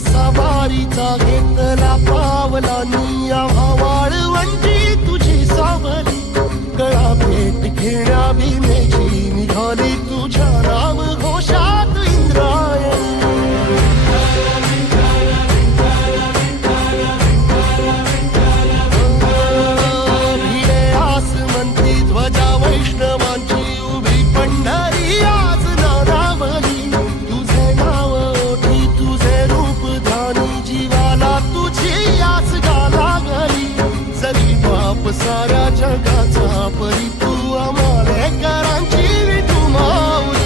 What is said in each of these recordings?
सवारीचा घेतला पावला निया वाळवंटी तुझी सावली गळा भेट घेण्या भीमेची निघाली तुझ्या राम घोषात इंद्रायणी भिडे आसमंती ध्वजा वैष्णवांची उभी पंढरी आज नारावली तुझे नाव ओठी तुझे रूप जीवाला तुझी आस गाला गली जरी बाप साऱ्या जगाचा परी तू आमालेकरांची विठू माऊली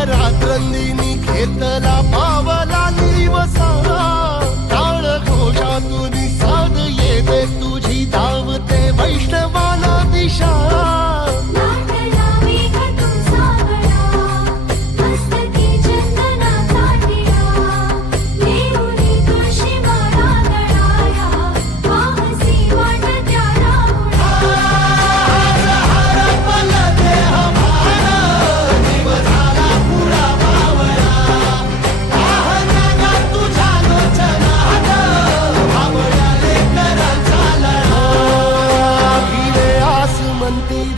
रात्रंदिनी घेतला पावला निवसा टाळ घोषातून साध येते तुझी धावते वैष्णवाला दिशा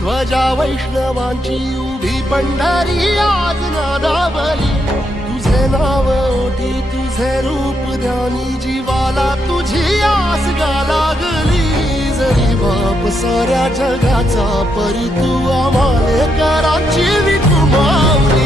ध्वजा वैष्णवांची उभी पंढरी आज नादावली तुझे नाव ओठी तुझे रूप ध्यानी जीवाला तुझी आस गाला गली जरी बाप साऱ्या जगाचा परी तू आमालेकरांची विठू माऊली